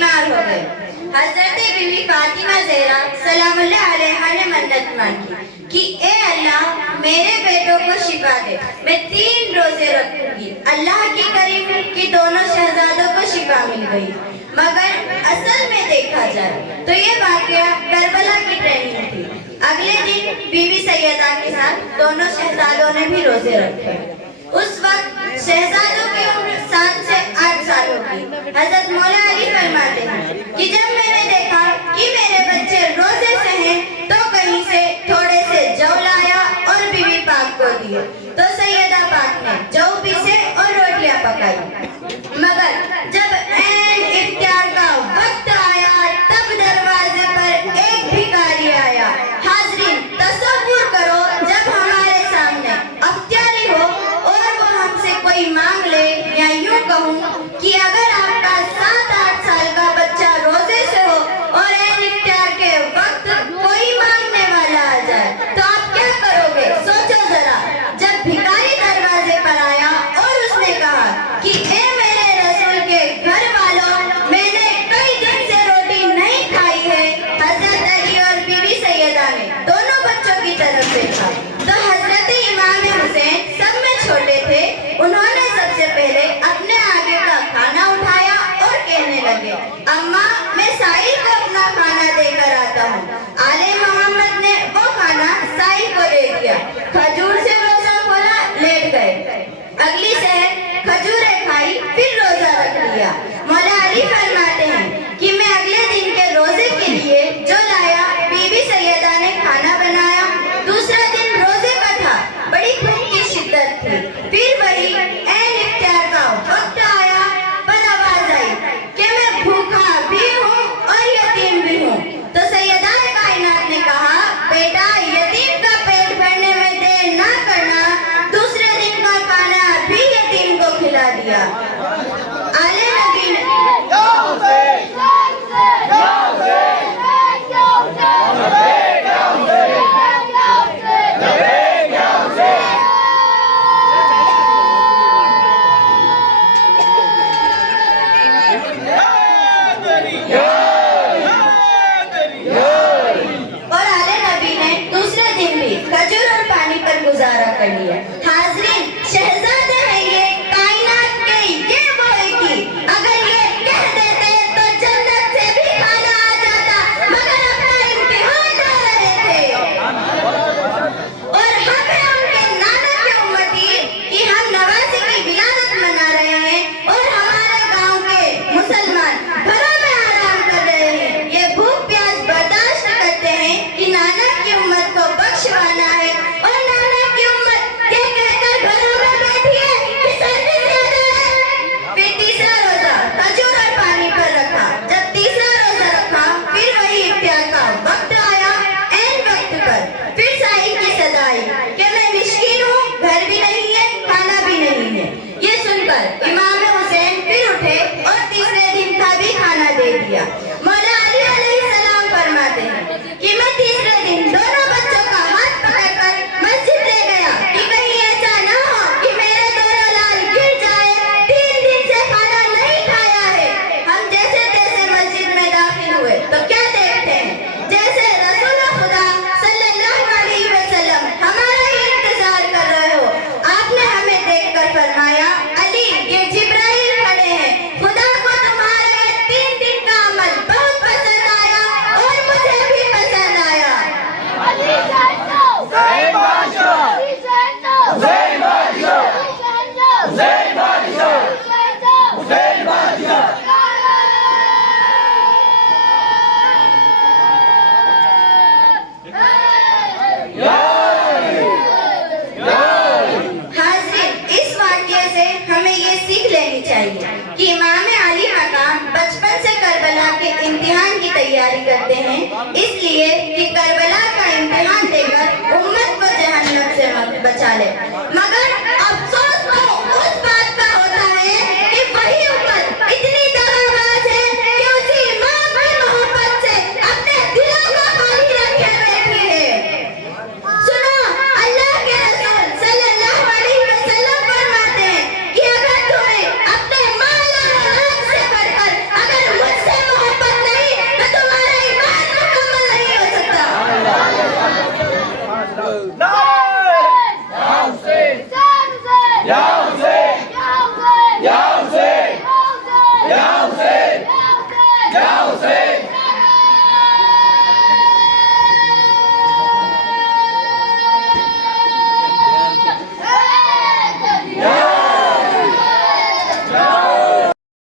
बीमार हो गए। हजरत बीवी फातिमा ज़हरा सलामुल्लाह अलैहा ने मन्नत मांगी कि ए अल्लाह, मेरे बेटों को शिफा दे, मैं 3 रोजे रखूंगी। अल्लाह की करीम कि दोनों शहजादों को शिफा मिल गई। मगर असल में देखा जाए तो ये वाकया करबला की ट्रेनिंग थी। अगले दिन बीवी सैयदा के साथ दोनों शहजादों ने भी रोजे रखे। उस वक्त शहजादों की उम्र 7 से 8 सालों की। हजरत मौला अली फरमाते हैं कि जब मैंने देखा कि मेरे बच्चे रोजे से हैं तो कहीं से थोड़े से जौ लाया और बीवी पाक को दिए, तो सैयदा पाक ने जौ पीसे और रोटियां पकाई। मगर जब ऐन इफ्तार का वक्त आया तब दरवाजे पर एक भिखारी आया। हाज़रीन, तसव्वुर करो, जब हमारे सामने अफ्तारी हो और वो हमसे कोई मांग ले, या यूं कहूं कि अगर आपका 7-8 साल का बच्चा रोजे से हो और ऐन इफ्तार के वक्त कोई मांगने वाला आ जाए तो आप क्या करोगे? सोचो जरा। जब भिखारी दरवाजे पर आया और उसने कहा कि ए मेरे रसूल के घर वालों, मैंने कई दिन से रोटी नहीं खाई है। हजरत अली और बीवी सैयदा ने दोनों बच्चों की तरफ देखा तो हजरत इमाम हुसैन सब में छोटे थे। उन्होंने सबसे पहले अपने आगे का खाना उठाया और कहने लगे, अम्मा, मैं साहिल को अपना खाना देकर आता हूँ। आले मोहम्मद ने वो खाना साहिल को दे दिया। खजूर से रोजा खोला, लेट गए। अगली सहर खजूरें खाई, फिर रोजा रख लिया। मौला अली फरमाते हैं कि मैं अगले दिन के रोजे के लिए जो लाया, बीबी सैयदा ने खाना बनाया। दूसरा दिन रोजे का था, बड़ी भूख की शिद्दत थी। फिर वही ऐन इफ्तार का वक्त आया पर आवाज आई कि मैं भूखा भी हूँ और यतीम भी हूँ। तो सैयदा कायनात ने कहा, बेटा, यतीम का पेट भरने में देर ना करना। दूसरे दिन का खाना भी यतीम को खिला दिया। आले नबी ने दूसरे दिन भी खजूर और पानी पर गुजारा कर लिया। हाज़रीन, शहजादे हैं ये, कायनात के ये वो है कि अगर ये कह देते तो जन्नत से भी खाना आ जाता, मगर अपना इम्तिहान ले रहे थे। और हम हैं उनके नाना के उम्मती कि हम नवासी की विलादत मना रहे हैं और हमारे गांव के मुसलमान घरों में आराम कर रहे हैं। ये भूख प्यास बर्दाश्त करते हैं कि नाना की उम्मत को बख्शवाना है और नाना की उम्मत ये कहकर घरों में बैठी है कि सर्दी ज्यादा है। फिर तीसरा रोजा खजूर और पानी पर रखा। जब तीसरा रोजा रखा, फिर वही इफ्तार का वक्त आया। ऐन वक्त पर फिर साहिल की सदा आई कि मैं मिस्कीन हूँ, घर भी नहीं है, खाना भी नहीं है। ये सुनकर इमाम हुसैन फिर उठे और तीसरे दिन का भी खाना दे दिया। मौला अली अलैहिस्सलाम फरमाते हैं कि मैं तीसरे दिन दोनों बच्चों का हाथ पकड़कर मस्जिद ले गया कि कहीं ऐसा न हो कि मेरे दोनों लाल गिर जाए। 3 दिन से खाना नहीं खाया है। हम जैसे तैसे मस्जिद में दाखिल हुए तो क्या देखते हैं, जैसे रसूल खुदा सल्लल्लाहु अलैहि वसल्लम हमारा ही इंतजार कर रहे हो। आपने हमें देखकर फरमाया, अली, ये जिब्राइल खड़े हैं। खुदा को तुम्हारा ये 3 दिन का अमल बहुत पसंद आया और मुझे भी पसंद आया। हाज़रीन, इस वाक़ये से हमें ये सीख लेनी चाहिए कि इमाम अली मकाम बचपन से करबला के इम्तिहान की तैयारी करते हैं, इसलिए कि करबला का इम्तिहान देकर उम्मत को जहन्नम से बचा ले।